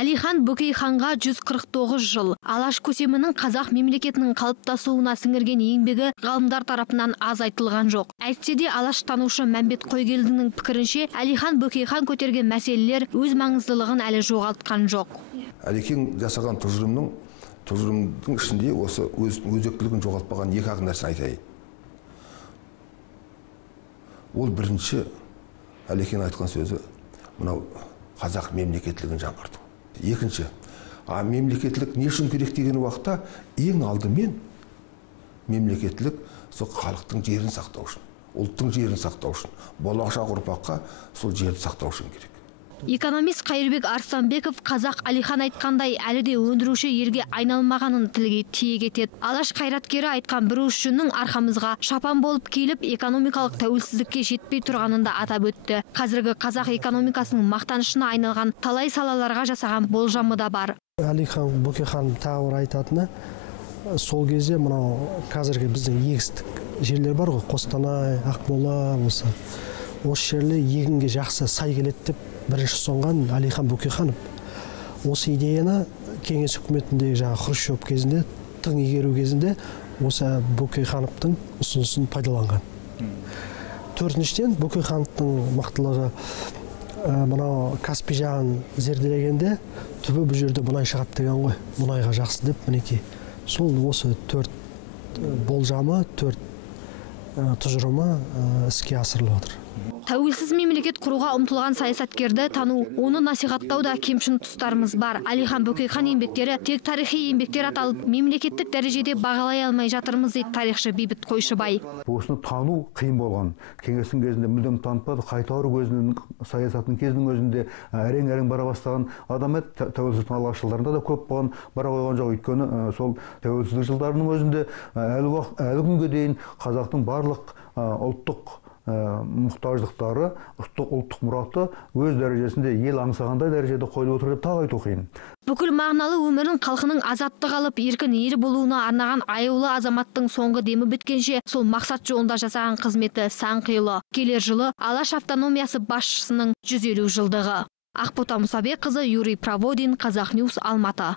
Алихан Бөкейханға 149 жыл. Алаш көсемінің қазақ мемлекетінің қалыптасуына сіңірген еңбегі ғалымдар тарапынан аз айтылған жоқ. Әйтсе де алаш танушы Мәмбет Қойгелдінің пікірінше, Алихан Бөкейхан көтерген мәселелер өз маңыздылығын әлі жоғалтқан жоқ. Алекең жасаған тұжырымдың ішінде осы өзектілігін жоғалтпаған екі-ақ нәрсені айтайын. Ол бірінші Алекең айтқан сөзі мынау қазақ мемлекеттілігін жаңғырту. Екінші, мемлекеттілік не үшін керек деген уақытта ең алдымен мемлекеттілік сол халықтың жерін сақтау үшін, ұлттың жерін сақтау үшін, болашақ ұрпаққа сол жерді сақтау үшін керек. Экономист Қайырбек Арыстанбеков қазақ Алихан айтқандай әлі де өндіруші елге айналмағанын тілге тиек етеді. Алаш қайраткері айтқан бір үшінің арқамызға шапан болып келіп, экономикалық тәуелсіздікке жетпей тұрғанын да атап өтті. Қазіргі қазақ экономикасының мақтанышына айналған талай салаларға жасаған болжамы да бар. Алихан Бөкейхан тағы айтатыны, сол кезде мынау қазіргі біздің егістік жерлер бар ғой, Қостанай, Ақмола осы жерлер егінге жақсы сай келеді деп бірінші ұсынған Алихан Бөкейханов. Осы идеяны кеңес үкіметіндегі Хрущев кезінде, тың игеру кезінде осы Бөкейхановтың ұсынысын пайдаланған. Төртіншіден, Бөкейхановтың мықтылығы мынау Каспий жағын зерделегенде түбі бұл жерде мұнай шығады деген ғой. Мұнайға жақсы деп, мінекей. Сол осы төрт болжамы, төрт тұжырымы іске асырылып отыр. Тәуелсіз мемлекет құруға ұмтылған саясаткерді тану, оны насихаттауда кемшін тұстарымыз бар. Алихан Бөкейхан еңбектері тек тарихи еңбектер аталып, мемлекеттік дәрежеде бағалай алмай жатырмыз дейді тарихшы Бейбіт Қойшыбай. Осыны тану қиын болған. Кеңестің кезінде мүлдем танытпады, қайтару көзінің саясатының кезінің өзінде әрең бара бастаған адам еді. Тәуелсіздіктің алғашқыларында да көп болған, бара қойған жоқ. Өйткені сол тәуелсіздік жылдарының өзінде әлі күнге дейін қазақтың барлық ұлттық мұқтаждықтары, ұлттық мұраты өз дәрежесінде ел аңсағандай дәрежеде қойылып отыр деп тағы айту қиын. Бүкіл мағыналы өмірін халқының азаттық алып, еркін ел болуына арнаған аяулы азаматтың соңғы демі біткенше сол мақсат жолында жасаған қызметі сан қилы. Келер жылы Алаш автономиясы басшысының 150 жылдығы. Ақбота Мұсабекқызы, Юрий Проводин, Қазақ Ньюс, Алматы.